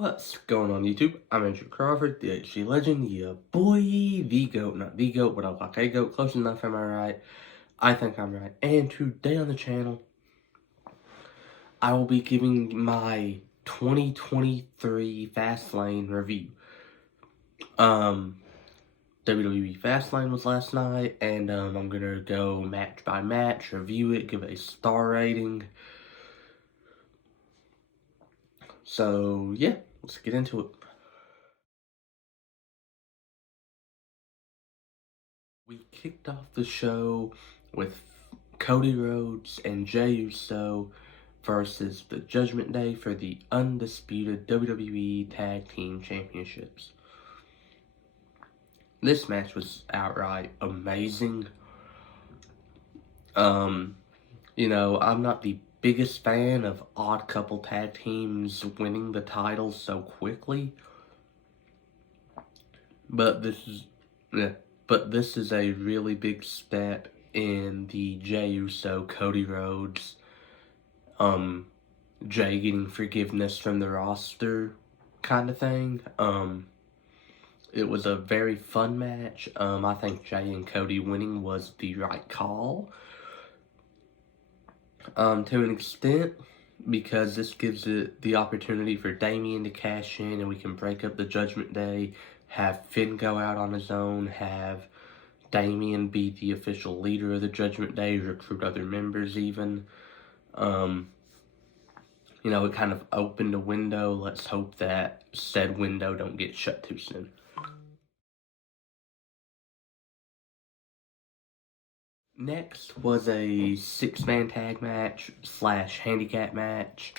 What's going on YouTube? I'm Andrew Crawford, the HG legend, the boy, the GOAT, not the GOAT, but I'm like a GOAT, close enough, am I right? I think I'm right. And today on the channel, I will be giving my 2023 Fastlane review. WWE Fastlane was last night, and I'm gonna go match by match, review it, give it a star rating. So yeah, let's get into it. We kicked off the show with Cody Rhodes and Jey Uso versus the Judgment Day for the undisputed WWE Tag Team Championships. This match was outright amazing. I'm not the biggest fan of odd couple tag teams winning the titles so quickly, but this is a really big step in the Jey Uso, Cody Rhodes, Jey getting forgiveness from the roster kind of thing. It was a very fun match. I think Jey and Cody winning was the right call. To an extent, because this gives it the opportunity for Damian to cash in and we can break up the Judgment Day, have Finn go out on his own, have Damian be the official leader of the Judgment Day, recruit other members even. It kind of opened a window. Let's hope that said window don't get shut too soon. Next was a six-man tag match / handicap match.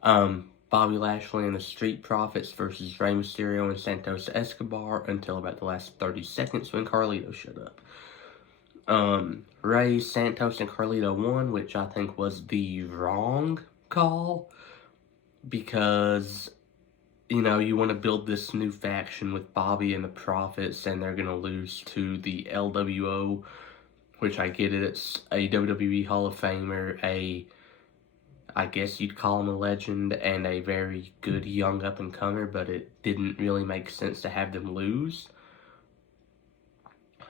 Bobby Lashley and the Street Profits versus Rey Mysterio and Santos Escobar until about the last 30 seconds when Carlito showed up. Rey, Santos, and Carlito won, which I think was the wrong call, because you want to build this new faction with Bobby and the Profits, and they're going to lose to the LWO, which I get it. It's a WWE Hall of Famer, I guess you'd call him a legend, and a very good young up-and-comer, but it didn't really make sense to have them lose.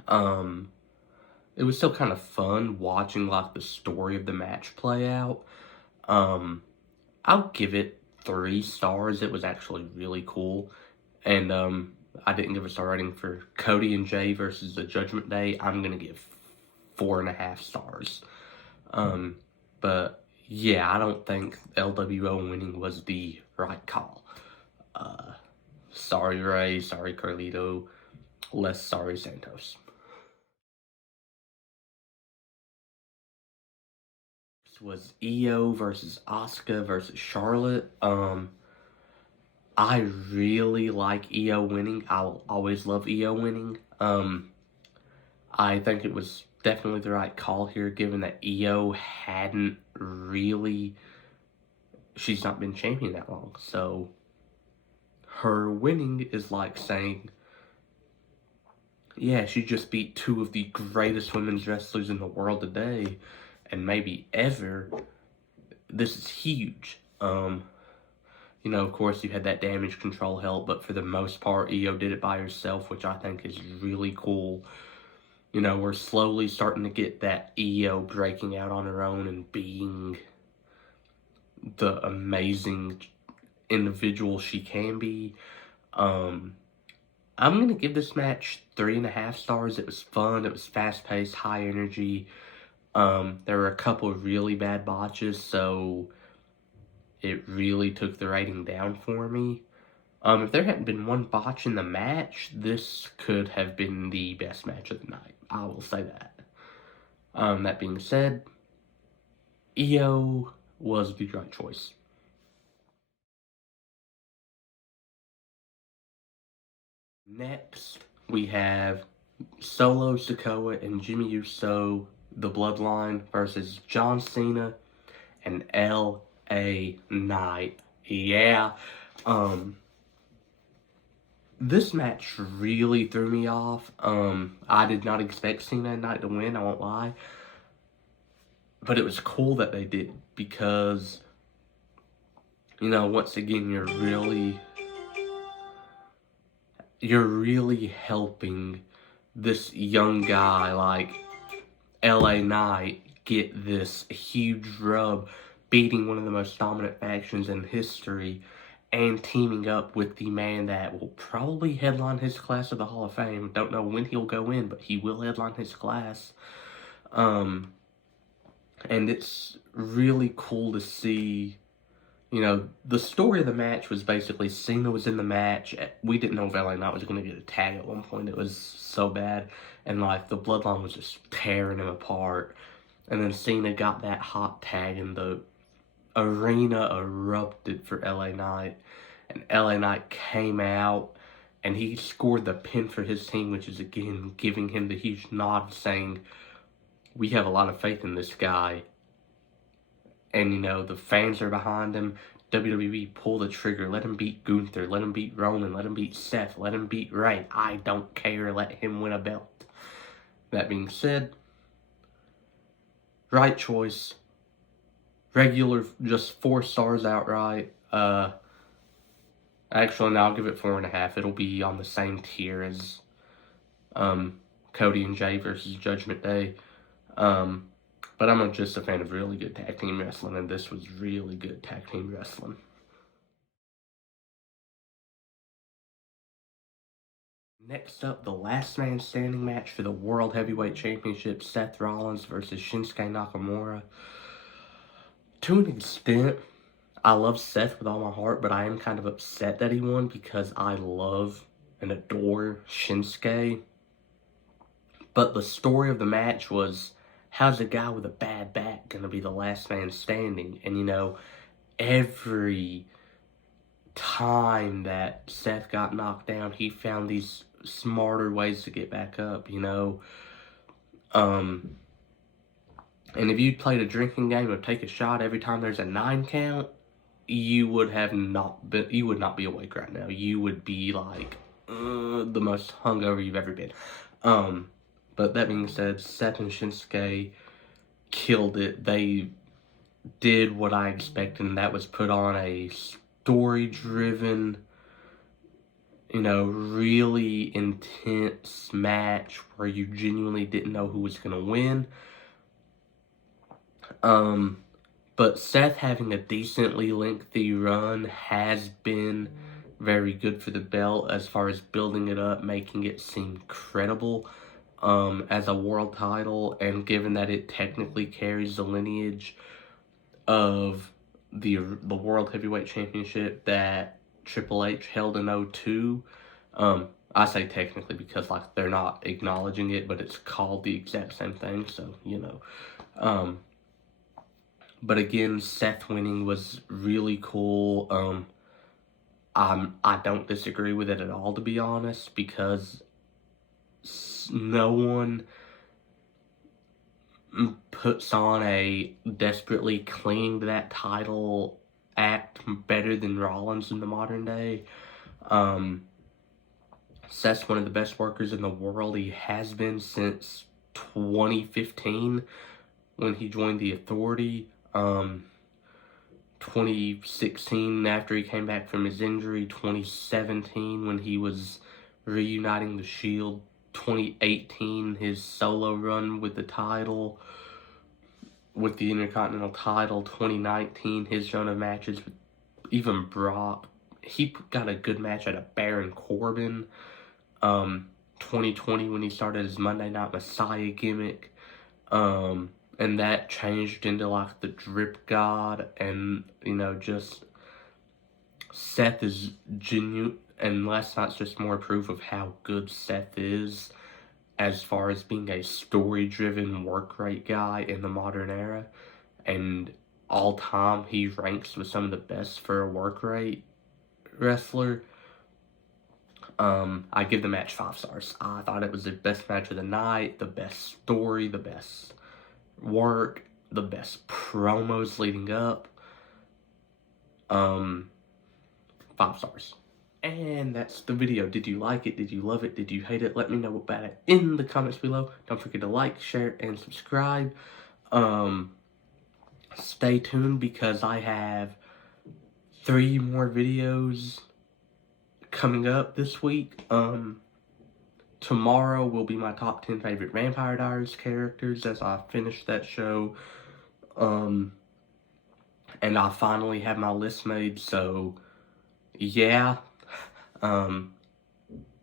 It was still kind of fun watching, the story of the match play out. I'll give it 3 stars. It was actually really cool. And, I didn't give a star rating for Cody and Jey versus the Judgment Day. I'm gonna give 4.5 stars. But yeah, I don't think LWO winning was the right call. Sorry Rey, sorry Carlito, less sorry Santos. This was Io versus Asuka versus Charlotte. I really like Io winning. I'll always love Io winning. I think it was definitely the right call here, given that Io hadn't really... She's not been champion that long, so her winning is like saying, yeah, she just beat 2 of the greatest women's wrestlers in the world today, and maybe ever. This is huge. Of course, you had that damage control help, but for the most part, Io did it by herself, which I think is really cool. We're slowly starting to get that Io breaking out on her own and being the amazing individual she can be. I'm going to give this match 3.5 stars. It was fun. It was fast-paced, high energy. There were a couple of really bad botches, so it really took the rating down for me. If there hadn't been one botch in the match, this could have been the best match of the night. I will say that. That being said, Io was the right choice. Next, we have Solo Sikoa and Jimmy Uso, the Bloodline, versus John Cena and L.A. Knight. Yeah. This match really threw me off. I did not expect Cena and Knight to win, I won't lie. But it was cool that they did, because, once again, you're really you're really helping this young guy like LA Knight get this huge rub, beating one of the most dominant factions in history, and teaming up with the man that will probably headline his class of the Hall of Fame. Don't know when he'll go in, but he will headline his class. And it's really cool to see. You know, the story of the match was basically Cena was in the match. We didn't know if LA Knight was going to get a tag at one point. It was so bad. And, like, the Bloodline was just tearing him apart. And then Cena got that hot tag, and the arena erupted for LA Knight. And LA Knight came out, and he scored the pin for his team, which is, again, giving him the huge nod, saying, we have a lot of faith in this guy. And, you know, the fans are behind him. WWE, pull the trigger. Let him beat Gunther. Let him beat Roman. Let him beat Seth. Let him beat Ray. I don't care. Let him win a belt. That being said, right choice. Regular, just 4 stars outright. Actually, no, I'll give it 4.5. It'll be on the same tier as Cody and Jay versus Judgment Day. But I'm just a fan of really good tag team wrestling, and this was really good tag team wrestling. Next up, the last man standing match for the World Heavyweight Championship, Seth Rollins versus Shinsuke Nakamura. To an extent, I love Seth with all my heart, but I am kind of upset that he won because I love and adore Shinsuke. But the story of the match was, how's a guy with a bad back going to be the last man standing? And, you know, every time that Seth got knocked down, he found these smarter ways to get back up, you know. And if you played a drinking game or take a shot every time there's a 9 count, you would not be awake right now. You would be like the most hungover you've ever been. But that being said, Seth and Shinsuke killed it. They did what I expected, and that was put on a story-driven, you know, really intense match where you genuinely didn't know who was going to win. But Seth having a decently lengthy run has been very good for the belt as far as building it up, making it seem credible as a world title, and given that it technically carries the lineage of the World Heavyweight Championship that Triple H held in 2002. I say technically because, like, they're not acknowledging it, but it's called the exact same thing, so, you know. But again, Seth winning was really cool. I don't disagree with it at all, to be honest, because no one puts on a desperately clinging to that title act better than Rollins in the modern day. Seth's one of the best workers in the world. He has been since 2015 when he joined the Authority. 2016 after he came back from his injury. 2017 when he was reuniting the Shield. 2018 his solo run with the title, with the Intercontinental title. 2019 his run of matches with even Brock. He got a good match at a Baron Corbin. 2020 when he started his Monday Night Messiah gimmick. And that changed into, like, the Drip God, and, you know, just Seth is genuine, and last night's just more proof of how good Seth is as far as being a story-driven work rate guy in the modern era. And all time, he ranks with some of the best for a work rate wrestler. I give the match 5 stars. I thought it was the best match of the night, the best story, the best work, the best promos leading up. 5 stars. And that's the video. Did you like it? Did you love it? Did you hate it? Let me know about it in the comments below. Don't forget to like, share, and subscribe. Stay tuned because I have 3 more videos coming up this week, tomorrow will be my top 10 favorite Vampire Diaries characters as I finish that show. And I finally have my list made, so yeah.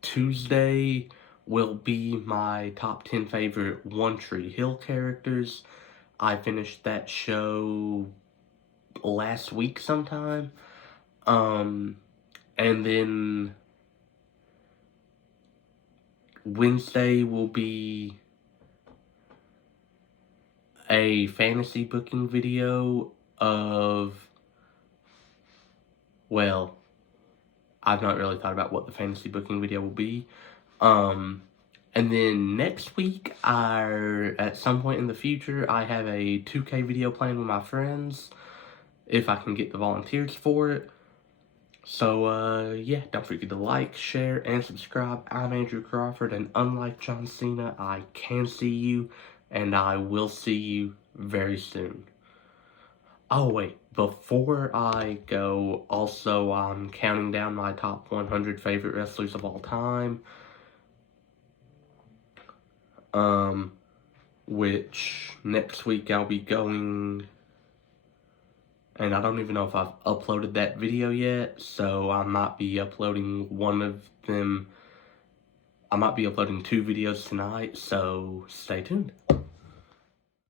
Tuesday will be my top 10 favorite One Tree Hill characters. I finished that show last week sometime. And then Wednesday will be a fantasy booking video of, well, I've not really thought about what the fantasy booking video will be. And then next week, at some point in the future, I have a 2K video planned with my friends, if I can get the volunteers for it. So, yeah, don't forget to like, share, and subscribe. I'm Andrew Crawford, and unlike John Cena, I can see you, and I will see you very soon. Oh, wait, before I go, also, I'm counting down my top 100 favorite wrestlers of all time. Which next week I'll be going, and I don't even know if I've uploaded that video yet, so I might be uploading one of them. I might be uploading 2 videos tonight, so stay tuned.